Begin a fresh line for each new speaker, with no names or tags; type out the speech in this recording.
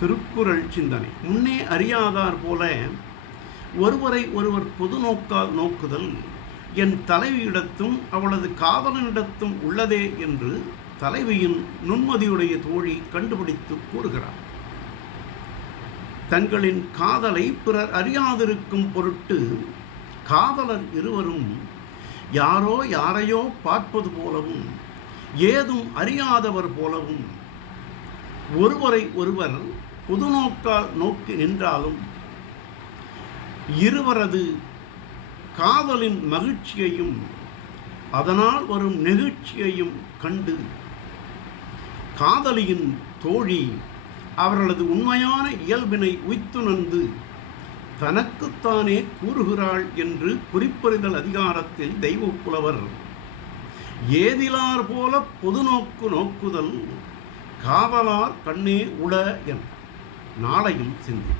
திருக்குறள் சிந்தனை. முன்னே அறியாதார் போல ஒருவரை ஒருவர் பொது நோக்கா நோக்குதல் என் தலைவியிடத்தும் அவளது காதலனிடத்தும் உள்ளதே என்று தலைவியின் நுண்மதியுடைய தோழி கண்டுபிடித்து கூறுகிறார். தங்களின் காதலை பிறர் அறியாதிருக்கும் பொருட்டு காதலர் இருவரும் யாரோ யாரையோ பார்ப்பது போலவும் ஏதும் அறியாதவர் போலவும் ஒருவரை ஒருவர் பொது நோக்கால் நோக்கி நின்றாலும் இருவரது காதலின் மகிழ்ச்சியையும் அதனால் வரும் நெகிழ்ச்சியையும் கண்டு காதலியின் தோழி அவர்களது உண்மையான இயல்பினை உய்த்துணர்ந்து தனக்குத்தானே கூறுகிறாள் என்று குறிப்பறிதல் அதிகாரத்தில் தெய்வப்புலவர் ஏதிலார் போல பொது நோக்கு நோக்குதல் காவலார் கண்ணே உட என் நாளையும் சிந்தி